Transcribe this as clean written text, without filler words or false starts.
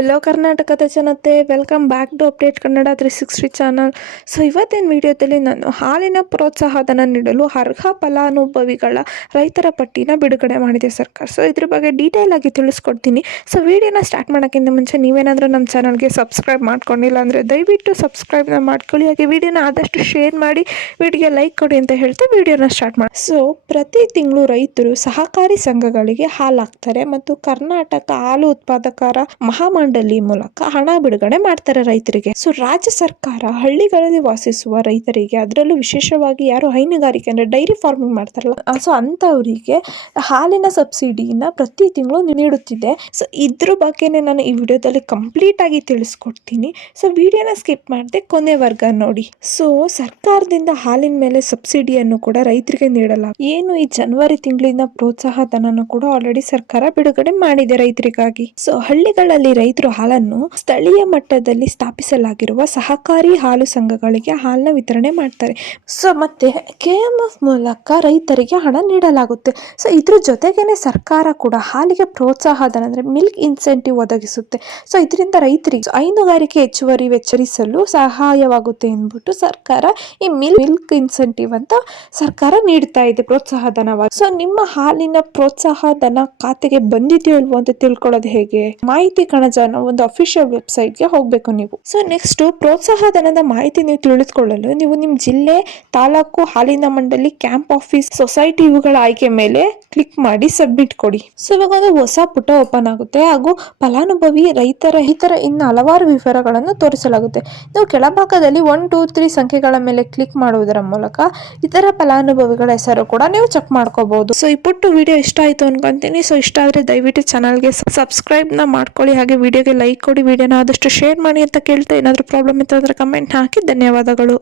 Hello ಕರ್ನಾಟಕದ ಜನತೆ, welcome back to update Kannada 360 channel. So ಇವತ್ತಿನ ವಿಡಿಯೋದಲ್ಲಿ ನಾನು ಹಾಲಿನ ಪ್ರೋತ್ಸಾಹಧನ ನೀಡಲು ಅರ್ಹ ಫಲಾನುಭವಿಗಳ ರೈತರ ಪಟ್ಟಿನ ಬಿಡುಗಡೆ ಮಾಡಿದೆ ಸರ್ಕಾರ. ಸೊ ಇದ್ರ ಬಗ್ಗೆ ಡೀಟೇಲ್ ಆಗಿ ತಿಳಿಸ್ಕೊಡ್ತೀನಿ. ಸೊ ವಿಡಿಯೋನ ಸ್ಟಾರ್ಟ್ ಮಾಡೋಕ್ಕಿಂತ ಮುಂಚೆ ನೀವೇನಾದರೂ ನಮ್ಮ ಚಾನಲ್ಗೆ ಸಬ್ಸ್ಕ್ರೈಬ್ ಮಾಡ್ಕೊಂಡಿಲ್ಲ ಅಂದರೆ ದಯವಿಟ್ಟು ಸಬ್ಸ್ಕ್ರೈಬ್ನ ಮಾಡ್ಕೊಳ್ಳಿ. ಹಾಗೆ ವಿಡಿಯೋನ ಆದಷ್ಟು ಶೇರ್ ಮಾಡಿ, ವಿಡಿಯೋಗೆ ಲೈಕ್ ಕೊಡಿ ಅಂತ ಹೇಳ್ತಾ ವಿಡಿಯೋನ ಸ್ಟಾರ್ಟ್ ಮಾಡಿ. ಸೊ ಪ್ರತಿ ತಿಂಗಳು ರೈತರು ಸಹಕಾರಿ ಸಂಘಗಳಿಗೆ ಹಾಲು ಹಾಕ್ತಾರೆ ಮತ್ತು ಕರ್ನಾಟಕ ಹಾಲು ಉತ್ಪಾದಕರ ಮಹಾಮಂಡಳಿ ಮೂಲಕ ಹಣ ಬಿಡುಗಡೆ ಮಾಡ್ತಾರೆ ರೈತರಿಗೆ. ಸೊ ರಾಜ್ಯ ಸರ್ಕಾರ ಹಳ್ಳಿಗಳಲ್ಲಿ ವಾಸಿಸುವ ರೈತರಿಗೆ, ಅದರಲ್ಲೂ ವಿಶೇಷವಾಗಿ ಯಾರು ಹೈನುಗಾರಿಕೆ ಅಂದ್ರೆ ಡೈರಿ ಫಾರ್ಮಿಂಗ್ ಮಾಡ್ತಾರಲ್ಲ, ಸೊ ಅಂತವರಿಗೆ ಹಾಲಿನ ಸಬ್ಸಿಡಿನ ಪ್ರತಿ ತಿಂಗಳು ನೀಡುತ್ತಿದೆ. ಸೊ ಇದ್ರ ಬಗ್ಗೆನೇ ನಾನು ಈ ವಿಡಿಯೋದಲ್ಲಿ ಕಂಪ್ಲೀಟ್ ಆಗಿ ತಿಳಿಸ್ಕೊಡ್ತೀನಿ. ಸೊ ವಿಡಿಯೋನ ಸ್ಕಿಪ್ ಮಾಡದೆ ಕೊನೆವರೆಗೂ ನೋಡಿ. ಸೊ ಸರ್ಕಾರದಿಂದ ಹಾಲಿನ ಮೇಲೆ ಸಬ್ಸಿಡಿಯನ್ನು ಕೂಡ ರೈತರಿಗೆ ನೀಡಲಾಗಿದೆ. ಏನು ಈ ಜನವರಿ ತಿಂಗಳಿನ ಪ್ರೋತ್ಸಾಹ ಧನನು ಕೂಡ ಆಲ್ರೆಡಿ ಸರ್ಕಾರ ಬಿಡುಗಡೆ ಮಾಡಿದೆ ರೈತರಿಗಾಗಿ. ಸೊ ಹಳ್ಳಿಗಳಲ್ಲಿ ರೈತರು ಹಾಲನ್ನು ಸ್ಥಳೀಯ ಮಟ್ಟದಲ್ಲಿ ಸ್ಥಾಪಿಸಲಾಗಿರುವ ಸಹಕಾರಿ ಹಾಲು ಸಂಘಗಳಿಗೆ ಹಾಲನ್ನ ವಿತರಣೆ ಮಾಡ್ತಾರೆ. ಸೊ ಮತ್ತೆ KMF ಮೂಲಕ ರೈತರಿಗೆ ಹಣ ನೀಡಲಾಗುತ್ತೆ. ಸೊ ಇದ್ರ ಜೊತೆಗೇನೆ ಸರ್ಕಾರ ಕೂಡ ಹಾಲಿಗೆ ಪ್ರೋತ್ಸಾಹ ಧನ ಅಂದ್ರೆ ಮಿಲ್ಕ್ ಇನ್ಸೆಂಟಿವ್ ಒದಗಿಸುತ್ತೆ. ಸೊ ಇದರಿಂದ ರೈತರಿಗೆ ಹೈನುಗಾರಿಕೆ ಹೆಚ್ಚುವರಿ ವೆಚ್ಚರಿಸಲು ಸಹಾಯವಾಗುತ್ತೆ ಎಂದ್ಬಿಟ್ಟು ಸರ್ಕಾರ ಈ ಮಿಲ್ಕ್ ಇನ್ಸೆಂಟಿವ್ ಅಂತ ಸರ್ಕಾರ ನೀಡ್ತಾ ಇದೆ ಪ್ರೋತ್ಸಾಹ ಧನವಾಗಿ. ಸೊ ನಿಮ್ಮ ಹಾಲಿನ ಪ್ರೋತ್ಸಾಹ ಧನ ಖಾತೆಗೆ ಬಂದಿದೆಯೋ ಇಲ್ವೋ ಅಂತ ತಿಳ್ಕೊಳ್ಳೋದು ಹೇಗೆ? ಮಾಹಿತಿ ಕಣಜ ಅನ್ನೋ ಒಂದು ಅಫಿಷಿಯಲ್ ವೆಬ್ಸೈಟ್ಗೆ ಹೋಗಬೇಕು ನೀವು. ಸೊ ನೆಕ್ಸ್ಟ್ ಪ್ರೋತ್ಸಾಹ ಧನದ ಮಾಹಿತಿ ನೀವು ತಿಳಿದುಕೊಳ್ಳಲು ನೀವು ನಿಮ್ಮ ಜಿಲ್ಲೆ, ತಾಲೂಕು ಹಾಲಿನ ಮಂಡಳಿ, ಕ್ಯಾಂಪ್ ಆಫೀಸ್, ಸೊಸೈಟಿ ಇವುಗಳ ಆಯ್ಕೆ ಮೇಲೆ ಕ್ಲಿಕ್ ಮಾಡಿ ಸಬ್ಮಿಟ್ ಕೊಡಿ. ಸೊ ಇವಾಗ ಒಂದು ಹೊಸ ಪುಟ ಓಪನ್ ಆಗುತ್ತೆ ಹಾಗೂ ಫಲಾನುಭವಿ ರೈತರ ಇನ್ನು ಹಲವಾರು ವಿವರಗಳನ್ನು ತೋರಿಸಲಾಗುತ್ತೆ. ನೀವು ಕೆಳಭಾಗದಲ್ಲಿ 1, 2, 3 ಸಂಖ್ಯೆಗಳ ಮೇಲೆ ಕ್ಲಿಕ್ ಮಾಡುವುದರ ಮೂಲಕ ಇತರ ಫಲಾನುಭವಿಗಳ ಹೆಸರು ಕೂಡ ನೀವು ಚೆಕ್ ಮಾಡ್ಕೋಬಹುದು. ಸೊ ಈ ಪುಟ್ಟ ವಿಡಿಯೋ ಇಷ್ಟ ಆಯ್ತು ಅನ್ಕೊಂತೀನಿ. ಸೊ ಇಷ್ಟ ಆದ್ರೆ ದಯವಿಟ್ಟು ಚಾನಲ್ಗೆ ಸಬ್ಸ್ಕ್ರೈಬ್ ನ ಮಾಡ್ಕೊಳ್ಳಿ, ಹಾಗೆ ವಿಡಿಯೋಗೆ ಲೈಕ್ ಕೊಡಿ, ವಿಡಿಯೋನ ಆದಷ್ಟು ಶೇರ್ ಮಾಡಿ ಅಂತ ಕೇಳ್ತಾ, ಏನಾದರೂ ಪ್ರಾಬ್ಲಮ್ ಇತ್ತು ಅಂದ್ರೆ ಕಮೆಂಟ್ ಹಾಕಿ. ಧನ್ಯವಾದಗಳು.